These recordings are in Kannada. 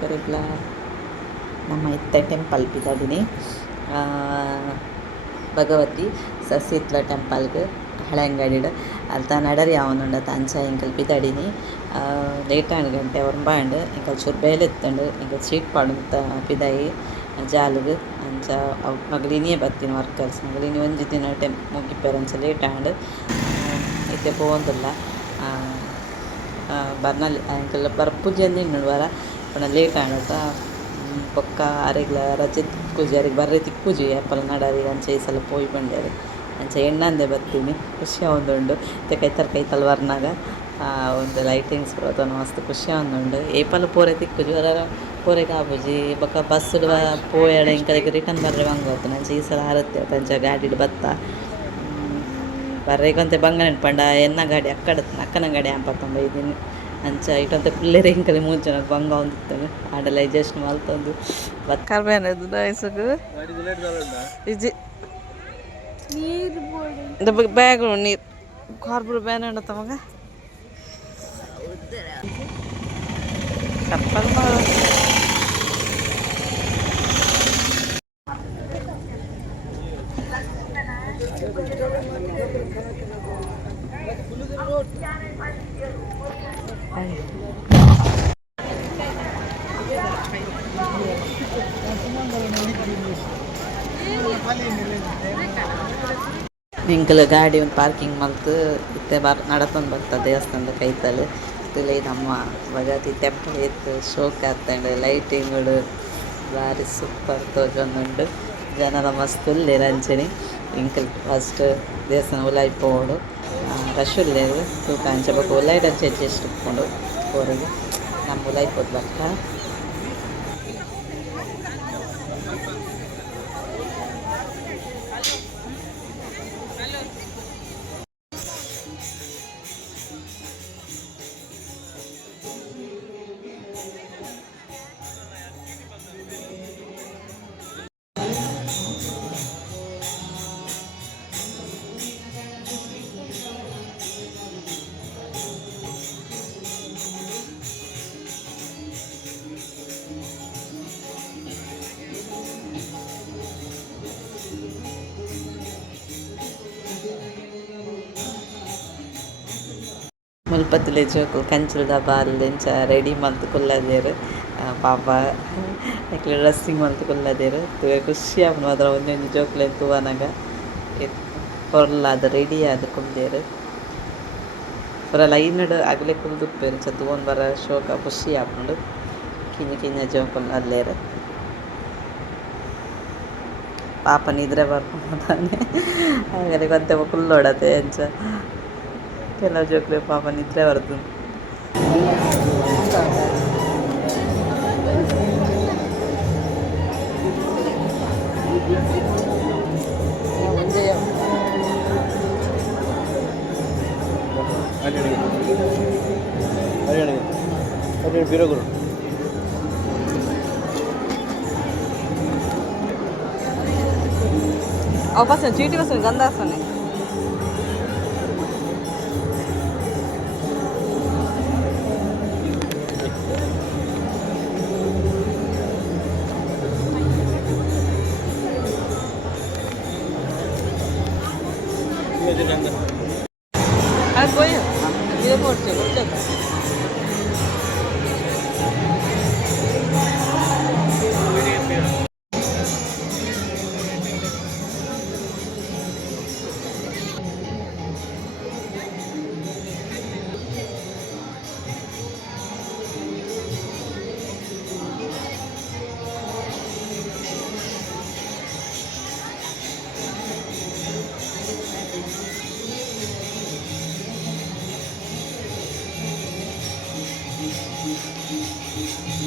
ಕರಿಬ್ಲ ನಮ್ಮ ಇತ್ತೆ ಟೆಂಪಲ್ ಪಿದಾಡಿನಿ ಭಗವತಿ ಸಸಿತ್ಲ ಟೆಂಪಲ್ಗೆ ಹಳೆ ಅಂಗಡಿಡು ಅಲ್ತ ನಡರಿ ಯಾವನುಂಡ ಅಂಚ ಇಂಕಲ್ ಪಿದಾಡಿನಿ ಲೇಟ್ ಆಂಡ್ ಗಂಟೆ ಒರ್ಂಬಾಂಡ್ ಇಂಕಲ್ ಚೂರು ಬೇಲೆ ಎತ್ತಂಡು ಇಂಕಲ್ ಸ್ವೀಟ್ ಪಾಡು ಪಿದಾಯಿ ಜಾಲಿಗೆ ಅಂಚ ಮಗಳಿನಿಯೇ ಬರ್ತೀನಿ ವರ್ಕರ್ಸ್ ಮಗಳಿನಿ ಒಂಜಿ ದಿನ ಮುಗಿಪೇರು ಅಂಚ ಲೇಟ್ ಆಂಡ್ ಇತ್ತೆ ಪೋವಂದಿಲ್ಲ ಬರ್ನಲ್ಲಿ ಅಂಕಲ್ ಬರ್ಪುಜಿ ಅಂದಿನ ವರ ಪಂಡ ಲೇಟ್ ಆಂಡತ ಬೊಕ್ಕ ಅರೆಗ್ಲ ರಜೆ ತಿಕ್ಕುಜಿ ಅರೆಗ್ ಬರ್ರೆ ತಿಕ್ಕುಜಿ ಅಪ್ಪಲ ನಡರಿ ಅಂಚ ಈ ಸಲ ಪೋಯಿ ಬಂಡ್ಯಾರು ಅಂಚ ಎಣ್ಣಂದೆ ಬರ್ತೀನಿ ಖುಷಿ ಆವೊಂದುಂಡು ಕೈತಲ್ ವರ್ನಾಗ ಒಂದು ಲೈಟಿಂಗ್ಸ್ ಬರೋದು ಮಸ್ತ್ ಖುಷಿ ಆವೊಂದುಂಡು ಏಪಲ ಪೋರೆ ತಿಕ್ಕುಜಿ ಹೊರ ಪೋರೆಗ್ ಆಪುಜಿ ಬೊಕ್ಕ ಬಸ್ಸುಡು ಪೋಯಡ ಇಂಕಲೆಗ್ ರಿಟರ್ನ್ ಬರ್ರೆ ಬಂಗೋತು ಅಂಚ ಈ ಸಲ ಹರತ್ತೆ ಅಂಚ ಗಾಡಿಡ್ ಬತ್ತ ಬರ್ರೆಗೊಂತೆ ಬಂಗನೆ ಪಂಡ ಎನ್ನ ಗಾಡಿ ಅಕ್ಕನ ಗಾಡಿ ಆಂಪತ್ತೊಂಬ ಇದೀನಿ ಅಂಚ ಇಟಂತೆ ಪಿಲ್ಲೆರೆ ಇಂಕಲೆ ಮೂರು ಜನ ಬಂಗ ಹೊಂದಿತ್ತೇನೆ ಆಡಲ್ಲ ಅಡ್ಜಸ್ಟ್ ಮಲ್ತೊಂದು ಕರ್ಬೇನದು ದಯಸುಗು ಇಜಿ ಬ್ಯಾಗ್ ನೀರು ಕಾರ್ಬುಡು ಬ್ಯಾನ್ ಉಂಡ ತಮಗ ಚಪ್ಪಲ್ ಇಂಕಲ್ ಗಾಡಿ ಒಂದು ಪಾರ್ಕಿಂಗ್ ಮಲ್ತು ಇತ್ತೆ ನಡತೊಂದು ಬರ್ತದೆ ದೇವಸ್ಥಾನದ ಕೈತಲ್ ಇತ್ತಲೆ ನಮ್ಮ ಭಗವತಿ ಟೆಂಪಲ್ ಇತ್ತು ಶೋಕ್ ಆತಂಡು ಲೈಟಿಂಗ್ಡು ಭಾರಿ ಸೂಪರ್ ತೋಜೊಂದುಂಡು ಜನರ ಮಸ್ತ್ ಉಲ್ಲೇರು ಅಂಚನೆ ಇಂಕಲ್ ಫಸ್ಟ್ ದೇವಸ್ಥಾನ ಉಲಾಯಿ ಪೋಡು ರಶ್ ಉಲ್ಲೇರು ತೂಕ ಅಂಚೆ ಬೇಕು ಉಲಾಯ್ಡ್ ಅಂಚೆ ಅಡ್ಜಸ್ಟ್ ಇಟ್ಕೊಂಡು ಪೋರಿಗೆ ನಮ್ಮ ಉಲಾಯಿ ಪೋದು ಬರ್ತಾ ಮುಲ್ಪತ್ತುಲೆ ಜೋಕು ಕಂಚುಲ್ದ ಬಾಲ್ಲೆಂಚ ರೆಡಿ ಮಲ್ತು ಕುಲ್ಲದೆರ್ ಪಾಪ ಐಕ್ಲು ಡ್ರೆಸ್ಸಿಂಗ್ ಮಲ್ತು ಕುಲ್ಲದೆರ್ ತೂವರೆ ಖುಷಿ ಆಪುಂಡು ಮಾತ್ರ ಒಂದೊಂದು ಜೋಕುಲೆನ್ ತೂವನಗ ಪೊರ್ಲಾದ್ ರೆಡಿ ಆದ್ ಕುಲ್ದೆರ್ ಪೂರ ಲೈನ್ಡ್ ಅಗ್ಲೆ ಕುಲ್ದುಪ್ಪೆರ್ ಇಂಚ ತೂವೊಂದು ಬರ ಶೋಕ ಖುಷಿ ಆಪುಂಡು ಕಿಂಜ ಜೋಕುಲು ಅಲ್ಲೆರ್ ಪಾಪ ನಿದ್ರೆ ಬರ್ಪುಂಡು ಹಾಗೆ ಗೊತ್ತೆ ಕುಲ್ಲೋಡತೆ ಅಂಚ ಕೆಲವು ಜೋಕ್ಲೆ ಪಾಪ ನಿದ್ರೆ ಬರ್ದು ಬೀರಗುರು అవకాశం చీటీ వస్తుంది గంధాసనే అది పోయి ఇదే పోవచ్చు వచ్చాక Thank you.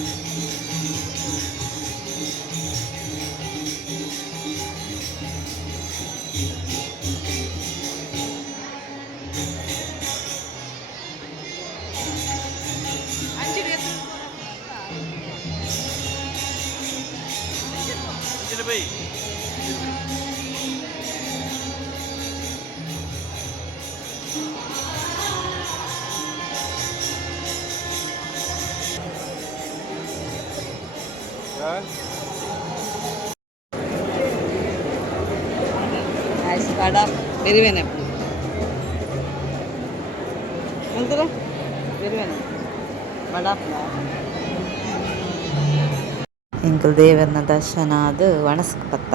Ice vada ಬಿರಿವೇನೆ ಎಂತರ ಬಿರಿವೇನೆ ವಡಾಪ್ಲ Ilkal ದೇವರನ ದರ್ಶನ ಅದು ವಣಸ್ಕ್ ಬತ್ತ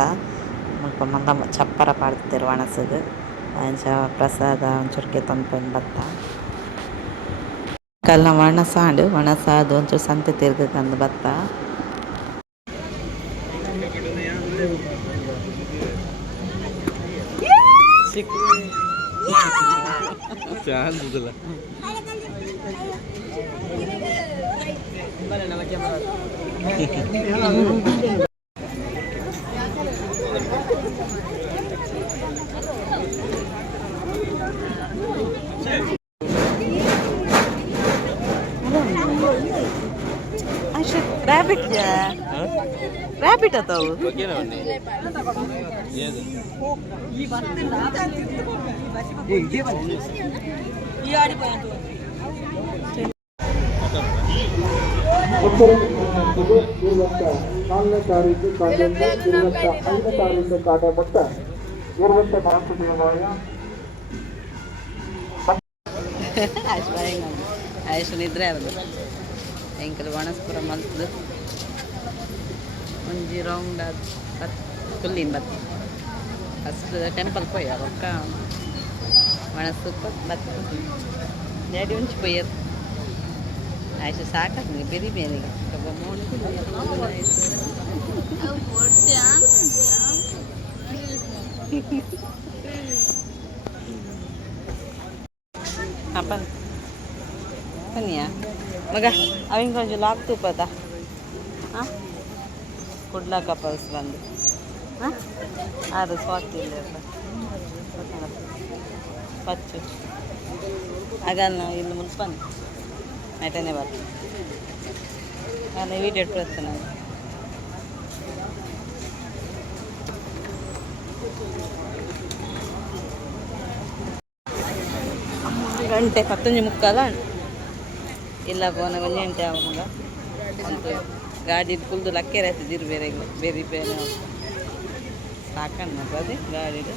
ಮುಲ್ಪ ಮಂದ ಚಪ್ಪರ ಪಾಡ್ತಿರು ವಣಸಗ್ ಅಂಚ ಪ್ರಸಾದ ಒಂಚೂರ್ಗೆ ತಂಪೆನ್ ಬತ್ತ ಕಲ್ನ ವಣಸಾಂಡ್ ವಣಸಾದ್ ಒಂಚೂರು ಸಂತೆ ತಿರ್ಗಕಂದು ಬತ್ತ ರ್ಯಾಬಿಟ್ ರ್ಯಾಬಿಟ್ ಅತ್ತವು ನಾಲ್ಕನೇ ತಾರೀಕು ಕಾಲಿಂದ 25ನೇ ತಾರೀಕು ಕಾಟ ಮೊತ್ತ 24 ದೇವಾಲಯ ಆಯುಷ್ ನಿದ್ರೆ ಅದು ಎಂಕಲ್ ವಣಸ್ಪುರ ಮಲ್ತದು ಒಂಜಿ ರೌಂಡ್ ಅದು ಫುಲ್ಲಿನ ಬತ್ತ ಫಸ್ಟ್ ಟೆಂಪಲ್ ಪೋಯ ರೊಕ್ಕ ವಣಸ್ಸು ಬತ್ತ ಡ್ಯಾಡಿ ಉಂಚು ಪೋಯರು ಆಯುಷ್ ಸಾಕಾಗ್ತದೆ berry ಬೇರೆಗೆ apa kan ya maga awing konju lak tu pata ha kudla couples bandu ha adu swat ille pacchu agal na illu munspan netane bat ana video prastana ಗಂಟೆ 11:45 ಇಲ್ಲ ಪೋನ ಒಂದು ಗಂಟೆ ಆವ ಮಗ ಅಂತ ಗಾಡಿ ಕುಲ್ದು ಲಕ್ಕೆರೆ ಹತ್ತಿದಿರು ಬೇರೆ ಬೇರೆ ಬೇರೆ ಸಾಕಣ್ಣ ಅದೇ ಗಾಡಿದು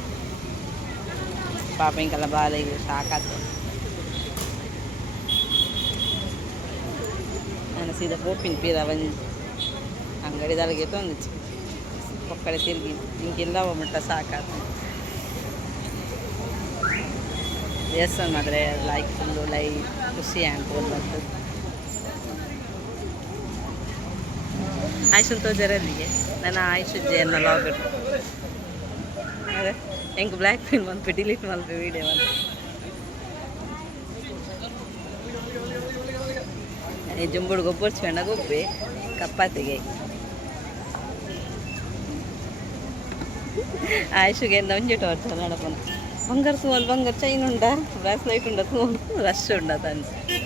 ಪಾಪ ಇಂಕಲ್ಲ ಬಾಲೆಗೆ ಸಾಕಾತು ನಾನು ಸೀದಾ ಪೋಪಿನ ಪೀರ ಒಂದು ಅಂಗಡಿ ದಳಗೆ ತೊಂದಿச்சு ಒಕ್ಕಡೆ ತಿರುಗಿ ಇಂಕೆಲ್ಲ ಮಟ್ಟ ಸಾಕಾತು ದೇವಸ್ಥಾನ ಮಾತ್ರ ಲೈಕ್ ಫುಲ್ಲು ಲೈಟ್ ಖುಷಿ ಅನ್ಬೋದು ಆಯುಷನ್ ತೋಜರಲ್ಲಿಗೆ ನಾನು ಆಯುಷಜ್ಜಿ ಅನ್ನೋ ಲಾಗ್ ಅದೇ ಹೆಂಗೆ ಬ್ಲ್ಯಾಕ್ ಫಿಲ್ಮ್ ಬಂತು ಡಿಲೀಟ್ ಮಾಡ್ತು ವೀಡಿಯೋ ಅಂತ ಜುಂಬುಡು ಗೊಬ್ಬರ್ಸ್ಕೊಂಡ ಗೊಬ್ಬೆ ಕಪ್ಪಾತಿಗೆ ಆಯುಷಗೆ ಒಂಜಿ ಟೋರ್ಚ್ ನಡಪಂತ ಬಂಗಾರ ತೂವಲ್ ಬಂಗಾರ ಚೈನ್ ಉಂಡ ಬ್ರಾಸ್ಲೈಟ್ ಉಂಡ ತೂವಲ್ ರಶ್ ಉಂಡ ತಂಜಿ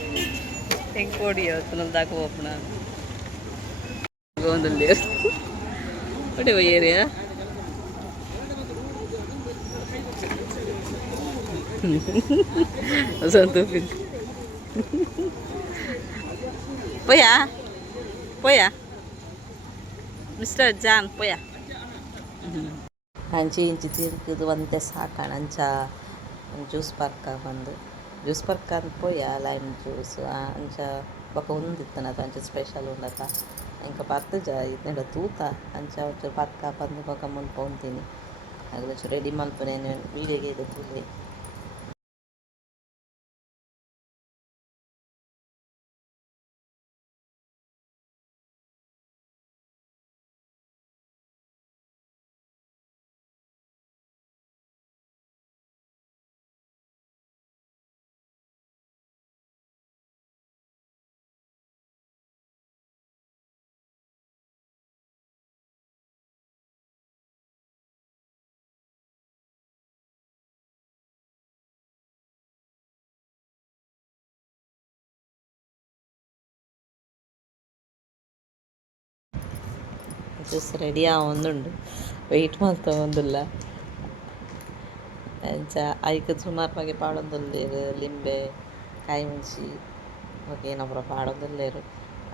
ಹೆಂಗೆ ಕೊಡಿ ಅವತ್ತು ದಾಕ ಹೋಗ್ಣ ಗೋಂದಲ್ಲಿ ಒಡೆ ಏರಿಯಾ ಸಂತೋಷ ಪೋಯಾ ಪೋಯಾ ಮಿಸ್ಟರ್ ಜಾನ್ ಪೋಯಾ ಅಂಚಿ ಇಂಚಿ ತಿರ್ಗಿದು ಒಂದೇ ಸಾಕಾಣ ಅಂಚ ಜ್ಯೂಸ್ ಪಾರ್ಕ ಬಂದು ಜ್ಯೂಸ್ ಪಾರ್ಕ್ ಅಂತ ಪೋಯ ಲೈಮ್ ಜ್ಯೂಸ್ ಅಂಚ ಬೊಕ ಒಂದಿತ್ತನ ಅದು ಅಂಚ ಸ್ಪೆಷಲ್ ಉಂಡತ ಇಂಕ ಪರ್ತುಜ ಇದನ್ನೆಲ್ಲ ತೂತ ಅಂಚ ಒಂಚೂರು ಪಾರ್ಕ ಬಂದು ಬೊಕ ಮುಲ್ಪ ಉಂತೀನಿ ಅದು ಒಂಚೂರು ರೆಡಿ ಮಲ್ಪನೇನು ವೀಡಿಯೋಗೆ ಇದು ತೂರಿ ಜ್ಯೂಸ್ ರೆಡಿ ಆವೊಂದುಂಡು ವೆಯ್ಟ್ ಮಲ್ತ ಒಂದಿಲ್ಲ ಅಂಚ ಐಕ್ ಸುಮಾರು ಬಗೆ ಪಾಡೊಂದುಲ್ಲೆರ್ ಲಿಂಬೆ ಕಾಯಿ ಮುಂಚಿ ಬಗೆ ಏನೊಬ್ಬರ ಪಾಡೊಂದುಲ್ಲೆರ್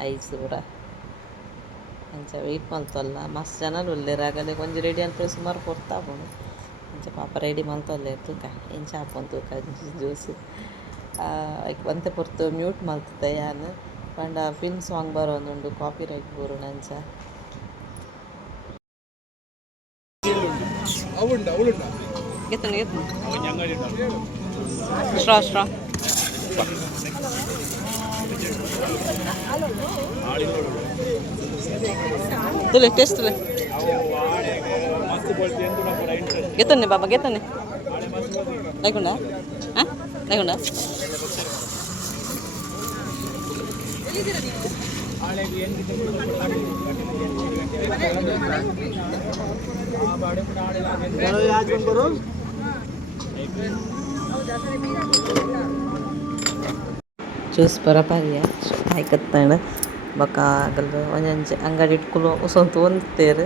ಐಸ್ ಪೂರ ಅಂಚ ವೆಯ್ಟ್ ಮಲ್ತಲ್ಲ ಮಸ್ತ್ ಜನಲು ಉಲ್ಲೇರಾಗಲೆ ಕೊಂಚ ರೆಡಿ ಅನ್ಪರೆ ಸುಮಾರು ಕೊಡ್ತಾಪುಂಡು ಅಂಚ ಪಾಪ ರೆಡಿ ಮಲ್ತೊಲ್ಲೆ ತೂಕ ಎಂಚ ಆಪುಂಡು ತೂಕ ಜ್ಯೂಸ್ ಒಂತೆ ಪೊರ್ತು ಮ್ಯೂಟ್ ಮಲ್ತದೆ ಯಾನು ಪಂಡ ಫಿಲ್ಮ್ ಸಾಂಗ್ ಬರೋಂದುಂಡು ಕಾಪಿ ರೈಟ್ ಬೂರುಂಡು ಅಂಚ ಗೆತ್ತನೆ ಸ್ಟ್ರಾ ಸ್ಟ್ರಾ तुले टेस्ट तुले घेतो ने बाबा घेतो ने लेकुंडा हां लेकुंडा ಜ್ಯೂಸ್ ಬರಪಾರಿಯ ಆಯ್ಕತ್ತಾಣ ಬೊಕ್ಕ ಆಗಲ್ದು ಒಂಜೊಂಜಿ ಅಂಗಡಿ ಇಟ್ಕೊಲು ಉಸೊಂತು ಒಂದುತ್ತೇರು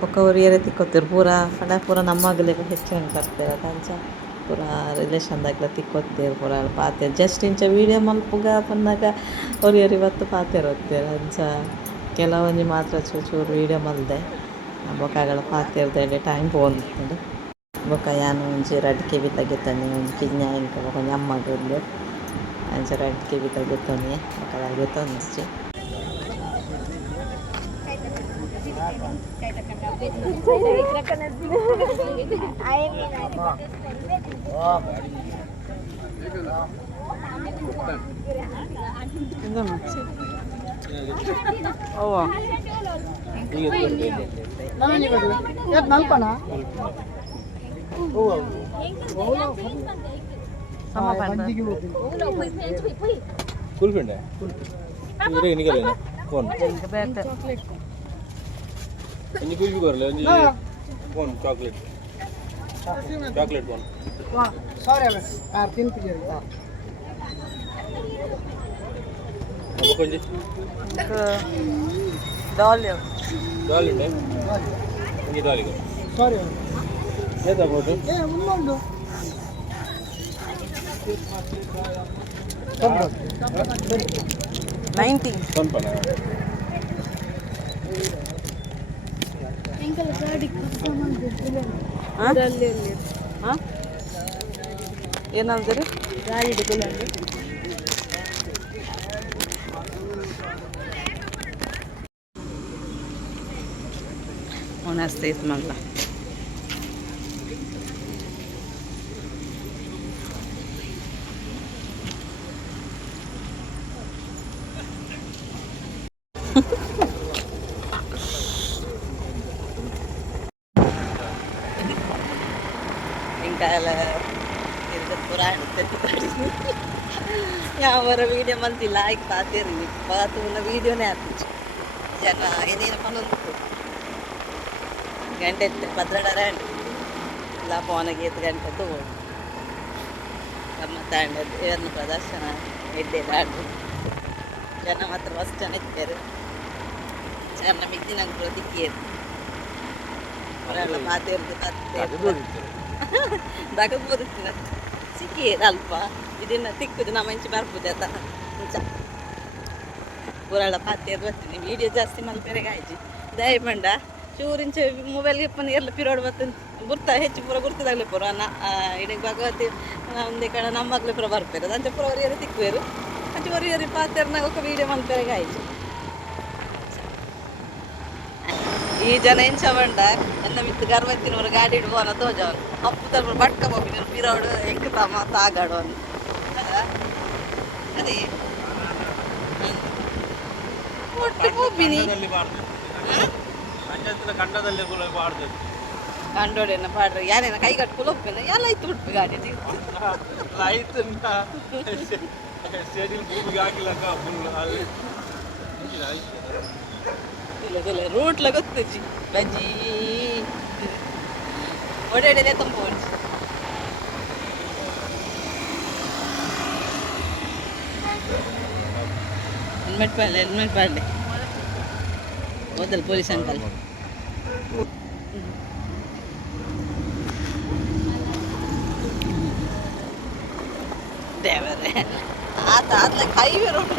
ಬೊಕ್ಕ ಅವ್ರು ಏರೆ ತಿಕ್ಕೊತ್ತೇರು ಪೂರ ನಮ್ಮಗಲೆಗ್ ಹೆಚ್ಚಿನ ಬರ್ತಾರೆ ಅದಂಚ ಪೂರ ರಿಲೇಷನ್ದಾಗ್ಲ ತಿಕ್ಕೊತ್ತೇರು ಪೂರ ಪಾತೇರು ಜಸ್ಟ್ ಇಂಚ ವೀಡಿಯೋ ಮಲ್ಪುಗ ಪನ್ನಾಗ ಅವ್ರು ಏರಿ ಇವತ್ತು ಪಾತೇರು ಹೋಗ್ತೇರು ಅಂಚ ಕೆಲವೊಂಜಿ ಮಾತ್ರ ಚೂರು ವೀಡಿಯೋ ಮಲ್ದೆ ಬೊಕ್ಕಾಗಳ ಪಾತೇರ್ದೆ ಟೈಮ್ ಪೋಂದುಂಡು ಬೊಕ್ಕ ಯಾನು ಒಂಜಿ ರಡ್ಕೆ ಬಿ ತೆಗಿತಾನೆ ಒಂಜಿ ಕಿಜ್ಞ ಇಂಕ ಒಂಜಿ ಅಮ್ಮಗಂದು ಅಂಚ ರಡ್ಕೆ ಬಿ ತೆಗಿತಾನೆ ಬೊಕ್ಕ ತೆಗಿತಾನೆ फुल फ्रेंड है ये निकल लेना कौन इन्हीं कुछ भी कर ले कौन चॉकलेट चॉकलेट कौन सॉरी यार 3 पीस अब कौन जी डॉल डॉल है ये डॉल है सॉरी ये था बहुत ए उन्नोंದು 90 कौन पना ಇಂಕಲ ಗಾಡಿ ಕಸ್ಟಮರ್ ಗೊತ್ತಿಲ್ಲ ಹಾಂ ಏನಂದ್ರಿ ಗಾಡಿ ಇಟ್ಕೊಳ್ಳಿ ಮಸ್ತ್ ಐತೆ ಮಲ್ಲ ఇంకా पुराण यावर वीडियो मंती लाईक पातेरी पातून वीडियो ने आती जन इदेन पनुंतु गंटे पद्रडरंड ला फोन गीत गंटे तू ಗಮ್ಮತ್ತಾಂಡ ದೇವರನ ಪ್ರದರ್ಶನ ಎಡ್ಡೆದಾಡು ಜನ ಮಾತ್ರ ಮಸ್ತ್ ಜನ ಇದ್ದಾರೆ ಜನ ಮಿದ್ದಿನಂಗೆ ಪ್ರತಿಕ್ರಿಯೆ ಅವರೆಲ್ಲ ಮಾತೇರ್ದು ದಗಬೋದು ಸಿಕ್ಕಿ ಅಲ್ಪ ಇದನ್ನ ತಿಕ್ಕುದು ನಮ್ಮ ಇಂಚು ಬರ್ಬೋದು ಅದ ಇಂಚ ಪೂರಳ ಪಾತೇರ್ದು ಬರ್ತೀನಿ ವೀಡಿಯೋ ಜಾಸ್ತಿ ಮಲ್ಪೆರೆಗೆ ಆಯ್ತು ದಯಪಂಡ ಚೂರಿಂಚ ಮೊಬೈಲ್ಗೆ ಪನ್ನ ಎಲ್ಲ ಪಿರೋಡ್ ಬರ್ತದೆ ಗುರ್ತ ಹೆಚ್ಚು ಪೂರ ಗುರ್ತದಾಗಲೇ ಪೂರ ಇಡೀ ಭಗವತಿ ಒಂದೇ ಕಡೆ ನಮ್ಮ ಮಗ್ಲೇ ಪೂರ ಬರ್ಪೇರು ಅಂಚೆ ಪೂರ ಒರಿಯರಿ ತಿಕ್ಕುವೇರು ಅಂಚೆ ಒರಿಯರಿ ಪಾತೇರ್ನಾಗ ఒక ವೀಡಿಯೋ ಮಲ್ಪೆರೆಗೆ ಆಯ್ತು ಈ ಜನ ಎಂಚ ಬಂಡ ಎನ್ನ ಮಿತ್ತು ಗರ್ವತ್ತಿನವ್ರು ಗಾಡಿ ಇಡ್ಬೋನ ತೋಜವನು ಅಪ್ಪು ತರ್ಬೋದು ಬಟ್ಕ ಹೋಗಿದ್ರು ಪಿರೋಡು ಎಂಕುತ್ತಮ್ಮ ತಾಗಾಡು ಅಂತ ಅದೇ ಒಟ್ಟು ಹೋಗ್ಬಿನಿ ಕಂಡೋಡೇನ ಪಾಡ್ರಿ ಯಾರೇನ ಕೈ ಕಟ್ಕೊಂಡು ಹೋಗ್ಬೇನ ಎಲ್ಲ ಇತ್ತು ಬಿಟ್ವಿ ಗಾಡಿ ಇಲ್ಲ ರೂಟ್ಲ ಗೊತ್ತಜ್ಜಿ ಬಜ್ಜಿ ಓಡಾಡಿದೆ ತುಂಬ ಹೆಲ್ಮೆಟ್ ಪಾಡ್ಲೆ ಹೋದಲ್ ಪೊಲೀಸ್ ಅಂಕಲ್ ದೇವರೇ ಆತ ಆದ್ಲ ಹೈವೇ ರೋಡ್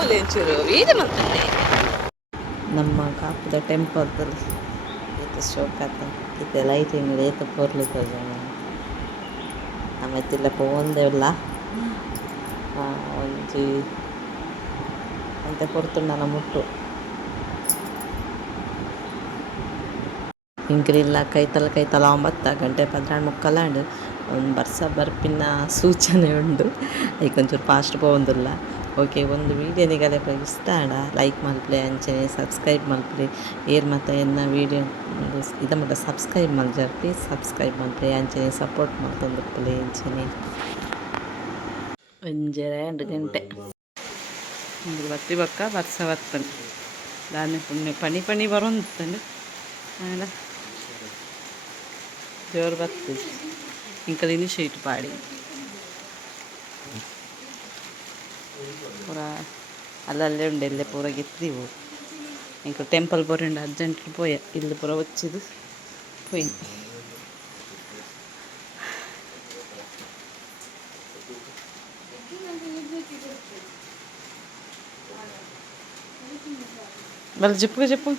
ಜಪ್ಪುಲೆ ಒಂಚೂರು ವೀಡಿಯೋ ಮಾಡ್ತಂಡೆ ನಮ್ಮ ಕಾಪುದ ಟೆಂಪಲ್ ಇದು ಶೋಕಾತ ಇದು ಲೈಟಿಂಗ್ ಏತ ಪೋರ್ಲಿಕ್ಕೆ ನಮ್ಮತ್ತಿಲ್ಲ ಪೋಂದೇ ಇಲ್ಲ ಒಂಜಿ ಅಂತ ಕೊಡ್ತುಂಡ ಮುಟ್ಟು ಇಂಕ್ರಿಲ್ಲ ಕೈತಲ 9 ಗಂಟೆ 12 ಒಂದು ಬರ್ಸ ಬರ್ಪಿನ ಸೂಚನೆ ಉಂಡು ಈಗ ಒಂಚೂರು ಫಾಸ್ಟ್ ಪೋವಂದಿಲ್ಲ ಓಕೆ ಒಂದು ವೀಡಿಯೋ ನಿಗಲೆ ಇಷ್ಟ ಲೈಕ್ ಮಲ್ಪ್ಲೆ ಅಂಚನೆ ಸಬ್ಸ್ಕ್ರೈಬ್ ಮಲ್ಪ್ಲೆ ಏರ್ ಮತ್ತು ಎನ್ನ ವೀಡಿಯೋ ಇದ ಮಟ್ಟ ಸಬ್ಸ್ಕ್ರೈಬ್ ಮಲ್ಜರ್ ಪ್ಲೀಸ್ ಸಬ್ಸ್ಕ್ರೈಬ್ ಮಲ್ಪ್ಲೆ ಅಂಚನೆ ಸಪೋರ್ಟ್ ಮಾಡ್ತಂದಿರ್ಪಲೆ ಅಂಚನೆ 1 ಗಂಟೆ ಬತ್ತಿ ಬಕ್ಕ ಬರ್ಸ ಬರ್ತಂಡು ದಾನೆ ಪುಣ್ಯ ಪನಿ ಬರೋಂತಂಡು ಆಂಡ ಜೋರು ಬರ್ತದೆ ಇಂಕಲ್ ಇನಿಷಿಯೇಟ್ ಪಾಡಿ ಪೂರ ಅಲ್ಲಲ್ಲೇ ಉಂಡು ಎಲ್ಲೇ ಪೂರ ಗೆತ್ತಿವು ಇಂಕ ಟೆಂಪಲ್ ಪೋರಿಂಡು ಅರ್ಜೆಂಟ್ ಪೋಯ ಇಲ್ಲಿ ಪೂರ వచ్చిದ್ದು ಪೋಯಿ ಬಲ್ ಜಿಪ್ಪು